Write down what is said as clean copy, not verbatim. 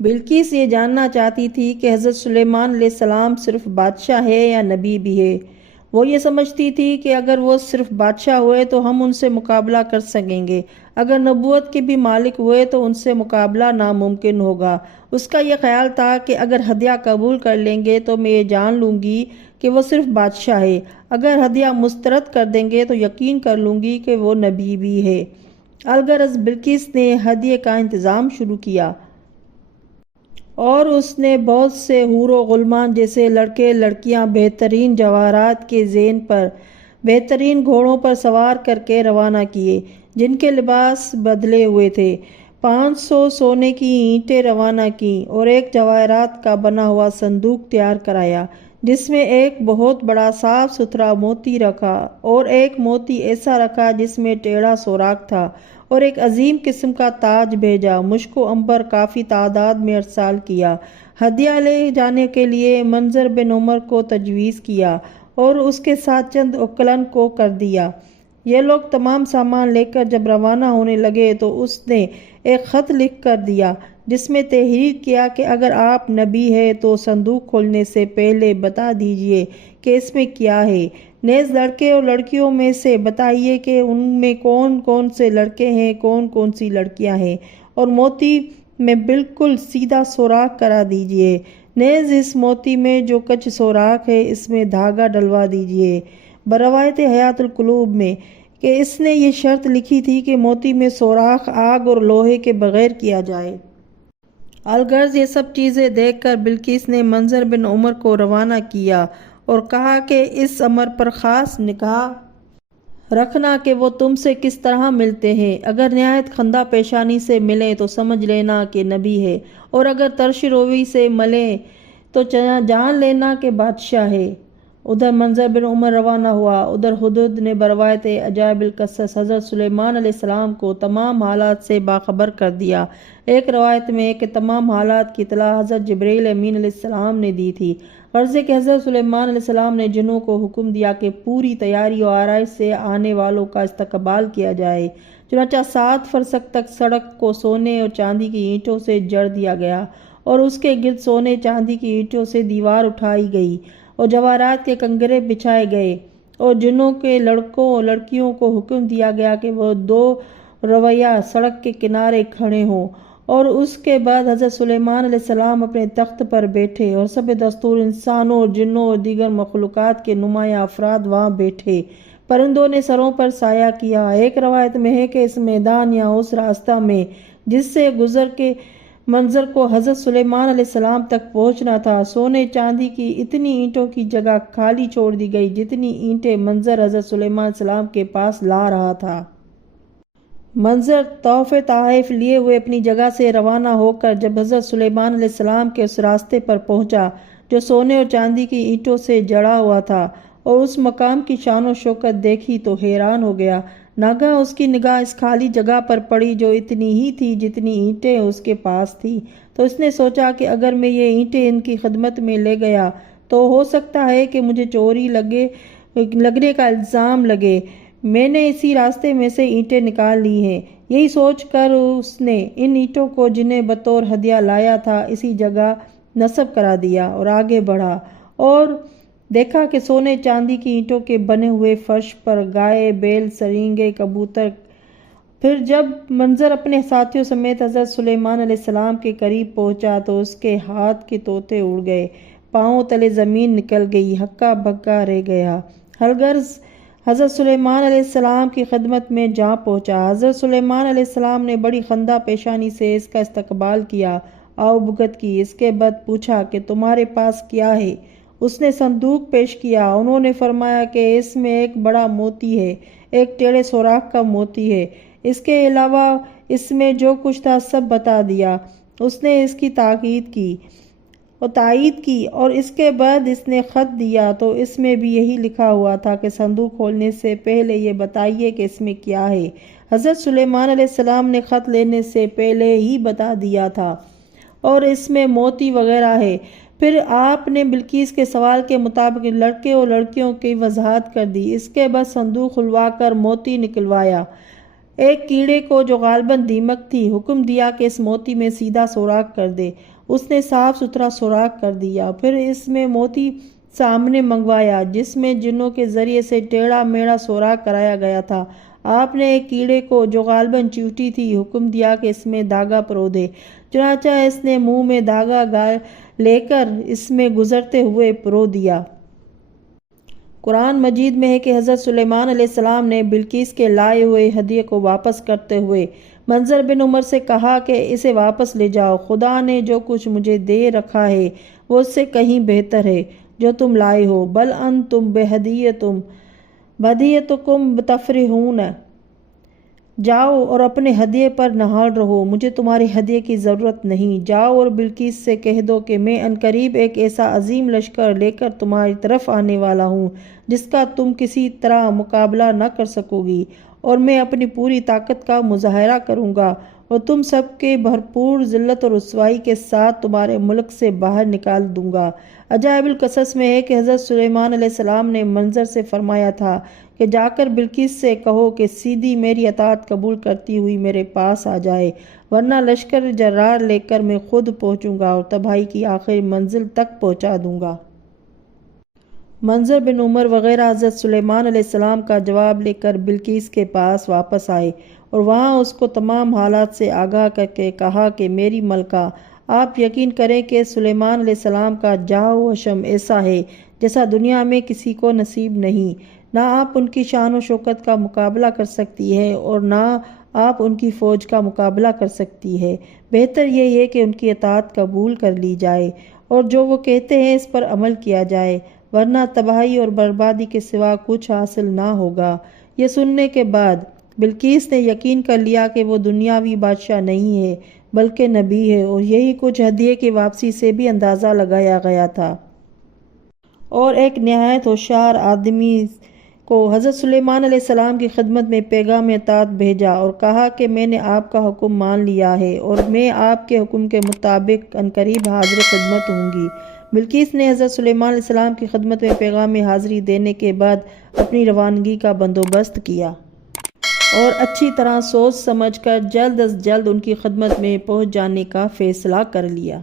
بلقیس یہ جاننا چاہتی تھی کہ حضرت سلیمان علیہ السلام صرف بادشاہ ہے یا نبی بھی ہے۔ وہ یہ سمجھتی تھی کہ اگر وہ صرف بادشاہ ہوئے تو ہم ان سے مقابلہ کر سکیں گے، اگر نبوت کے بھی مالک ہوئے تو ان سے مقابلہ ناممکن ہوگا۔ اس کا یہ خیال تھا کہ اگر ہدیہ قبول کر لیں گے تو میں یہ جان لوں گی کہ وہ صرف بادشاہ ہے، اگر ہدیہ مسترد کر دیں گے تو یقین کر لوں گی کہ وہ نبی بھی ہے۔ الغرض بلقیس نے ہدیے کا انتظام شروع کیا اور اس نے بہت سے حور و غلمان جیسے لڑکے لڑکیاں بہترین جواہرات کے زین پر بہترین گھوڑوں پر سوار کر کے روانہ کیے، جن کے لباس بدلے ہوئے تھے۔ 500 سونے کی اینٹیں روانہ کیں اور ایک جواہرات کا بنا ہوا صندوق تیار کرایا، جس میں ایک بہت بڑا صاف ستھرا موتی رکھا اور ایک موتی ایسا رکھا جس میں ٹیڑھا سوراخ تھا، اور ایک عظیم قسم کا تاج بھیجا۔ مشک و عنبر کافی تعداد میں ارسال کیا۔ ہدیہ لے جانے کے لیے منظر بن عمر کو تجویز کیا اور اس کے ساتھ چند عقلاء کو کر دیا۔ یہ لوگ تمام سامان لے کر جب روانہ ہونے لگے تو اس نے ایک خط لکھ کر دیا جس میں تحریر کیا کہ اگر آپ نبی ہیں تو صندوق کھولنے سے پہلے بتا دیجئے کہ اس میں کیا ہے، نیز لڑکے اور لڑکیوں میں سے بتائیے کہ ان میں کون کون سے لڑکے ہیں، کون کون سی لڑکیاں ہیں، اور موتی میں بالکل سیدھا سوراخ کرا دیجئے، نیز اس موتی میں جو کچھ سوراخ ہے اس میں دھاگا ڈلوا دیجئے۔ بروایت حیات القلوب میں کہ اس نے یہ شرط لکھی تھی کہ موتی میں سوراخ آگ اور لوہے کے بغیر کیا جائے۔ الغرض یہ سب چیزیں دیکھ کر بلقیس نے منظر بن عمر کو روانہ کیا اور کہا کہ اس امر پر خاص نگاہ رکھنا کہ وہ تم سے کس طرح ملتے ہیں، اگر نہایت خندہ پیشانی سے ملیں تو سمجھ لینا کہ نبی ہے، اور اگر ترش روی سے ملیں تو جان لینا کہ بادشاہ ہے۔ ادھر منظر بن عمر روانہ ہوا، ادھر ہدہد نے بروایت عجائب القصص حضرت سلیمان علیہ السلام کو تمام حالات سے باخبر کر دیا۔ ایک روایت میں کہ تمام حالات کی اطلاع حضرت جبرائیل امین علیہ السلام نے دی تھی، غرض کہ حضرت سلیمان علیہ السلام نے جنوں کو حکم دیا کہ پوری تیاری و آرائش سے آنے والوں کا استقبال کیا جائے۔ چنانچہ 7 فرسخ تک سڑک کو سونے اور چاندی کی اینٹوں سے جڑ دیا گیا اور اس کے گرد سونے چاندی کی اینٹوں سے دیوار اٹھائی گئی اور جواہرات کے کنگرے بچھائے گئے، اور جنوں کے لڑکوں اور لڑکیوں کو حکم دیا گیا کہ وہ 2 رویہ سڑک کے کنارے کھڑے ہوں، اور اس کے بعد حضرت سلیمان علیہ السلام اپنے تخت پر بیٹھے اور سب دستور انسانوں اور جنوں اور دیگر مخلوقات کے نمایاں افراد وہاں بیٹھے۔ پرندوں نے سروں پر سایہ کیا۔ ایک روایت میں ہے کہ اس میدان یا اس راستہ میں جس سے گزر کے منظر کو حضرت سلیمان علیہ السلام تک پہنچنا تھا، سونے چاندی کی اتنی اینٹوں کی جگہ خالی چھوڑ دی گئی جتنی اینٹیں منظر حضرت سلیمان علیہ السلام کے پاس لا رہا تھا۔ منظر تحفے تحائف لیے ہوئے اپنی جگہ سے روانہ ہو کر جب حضرت سلیمان علیہ السلام کے اس راستے پر پہنچا جو سونے اور چاندی کی اینٹوں سے جڑا ہوا تھا، اور اس مقام کی شان و شوکت دیکھی تو حیران ہو گیا۔ ناگہاں اس کی نگاہ اس خالی جگہ پر پڑی جو اتنی ہی تھی جتنی اینٹیں اس کے پاس تھی، تو اس نے سوچا کہ اگر میں یہ اینٹیں ان کی خدمت میں لے گیا تو ہو سکتا ہے کہ مجھے چوری لگنے کا الزام لگے۔ میں نے اسی راستے میں سے اینٹیں نکال لی ہیں۔ یہی سوچ کر اس نے ان اینٹوں کو جنہیں بطور ہدیہ لایا تھا اسی جگہ نصب کرا دیا اور آگے بڑھا، اور دیکھا کہ سونے چاندی کی اینٹوں کے بنے ہوئے فرش پر گائے، بیل، سرینگے، کبوتر۔ پھر جب منظر اپنے ساتھیوں سمیت حضرت سلیمان علیہ السلام کے قریب پہنچا تو اس کے ہاتھ کے طوطے اڑ گئے، پاؤں تلے زمین نکل گئی، ہکا بکا رہ گیا۔ الغرض حضرت سلیمان علیہ السلام کی خدمت میں جا پہنچا۔ حضرت سلیمان علیہ السلام نے بڑی خندہ پیشانی سے اس کا استقبال کیا، آؤ بھگت کی۔ اس کے بعد پوچھا کہ تمہارے پاس کیا ہے؟ اس نے صندوق پیش کیا۔ انہوں نے فرمایا کہ اس میں ایک بڑا موتی ہے، ایک ٹیڑھے سوراخ کا موتی ہے، اس کے علاوہ اس میں جو کچھ تھا سب بتا دیا۔ اس نے اس کی تائید کی اور اس کے بعد اس نے خط دیا تو اس میں بھی یہی لکھا ہوا تھا کہ صندوق کھولنے سے پہلے یہ بتائیے کہ اس میں کیا ہے۔ حضرت سلیمان علیہ السلام نے خط لینے سے پہلے ہی بتا دیا تھا اور اس میں موتی وغیرہ ہے۔ پھر آپ نے بلقیس کے سوال کے مطابق لڑکے اور لڑکیوں کی وضاحت کر دی۔ اس کے بعد صندوق کھلوا کر موتی نکلوایا۔ ایک کیڑے کو جو غالباً دیمک تھی حکم دیا کہ اس موتی میں سیدھا سوراخ کر دے۔ اس نے صاف ستھرا سوراخ کر دیا، پھر اس میں موتی سامنے منگوایا جس میں جنوں کے ذریعے سے ٹیڑھا میڑھا سوراخ کرایا گیا تھا۔ آپ نے ایک کیڑے کو جو غالباً چیونٹی تھی حکم دیا کہ اس میں دھاگا پرو دے، چنانچہ اس نے منہ میں دھاگا لے کر اس میں گزرتے ہوئے پرو دیا۔ قرآن مجید میں ہے کہ حضرت سلیمان علیہ السلام نے بلقیس کے لائے ہوئے ہدیے کو واپس کرتے ہوئے منظر بن عمر سے کہا کہ اسے واپس لے جاؤ، خدا نے جو کچھ مجھے دے رکھا ہے وہ اس سے کہیں بہتر ہے جو تم لائے ہو، بل انتم بہدیتکم تفرحون، جاؤ اور اپنے ہدیے پر نہال رہو، مجھے تمہارے ہدیے کی ضرورت نہیں۔ جاؤ اور بلقیس سے کہہ دو کہ میں عنقریب ایک ایسا عظیم لشکر لے کر تمہاری طرف آنے والا ہوں جس کا تم کسی طرح مقابلہ نہ کر سکو گی، اور میں اپنی پوری طاقت کا مظاہرہ کروں گا اور تم سب کے بھرپور ذلت اور رسوائی کے ساتھ تمہارے ملک سے باہر نکال دوں گا۔ عجائب القصص میں ہے کہ حضرت سلیمان علیہ السلام نے منظر سے فرمایا تھا کہ جا کر بلقیس سے کہو کہ سیدھی میری اطاعت قبول کرتی ہوئی میرے پاس آ جائے، ورنہ لشکر جرار لے کر میں خود پہنچوں گا اور تباہی کی آخری منزل تک پہنچا دوں گا۔ منظر بن عمر وغیرہ حضرت سلیمان علیہ السلام کا جواب لے کر بلقیس کے پاس واپس آئے اور وہاں اس کو تمام حالات سے آگاہ کر کے کہا کہ میری ملکہ، آپ یقین کریں کہ سلیمان علیہ السلام کا جاہ و حشم ایسا ہے جیسا دنیا میں کسی کو نصیب نہیں، نہ آپ ان کی شان و شوکت کا مقابلہ کر سکتی ہے اور نہ آپ ان کی فوج کا مقابلہ کر سکتی ہے۔ بہتر یہ ہے کہ ان کی اطاعت قبول کر لی جائے اور جو وہ کہتے ہیں اس پر عمل کیا جائے، ورنہ تباہی اور بربادی کے سوا کچھ حاصل نہ ہوگا۔ یہ سننے کے بعد بلقیس نے یقین کر لیا کہ وہ دنیاوی بادشاہ نہیں ہے بلکہ نبی ہے، اور یہی کچھ ہدیے کی واپسی سے بھی اندازہ لگایا گیا تھا۔ اور ایک نہایت ہوشیار آدمی کو حضرت سلیمان علیہ السلام کی خدمت میں پیغام اطاعت بھیجا اور کہا کہ میں نے آپ کا حکم مان لیا ہے اور میں آپ کے حکم کے مطابق عنقریب حاضر خدمت ہوں گی۔ بلقیس نے حضرت سلیمان علیہ السلام کی خدمت میں پیغام حاضری دینے کے بعد اپنی روانگی کا بندوبست کیا اور اچھی طرح سوچ سمجھ کر جلد از جلد ان کی خدمت میں پہنچ جانے کا فیصلہ کر لیا۔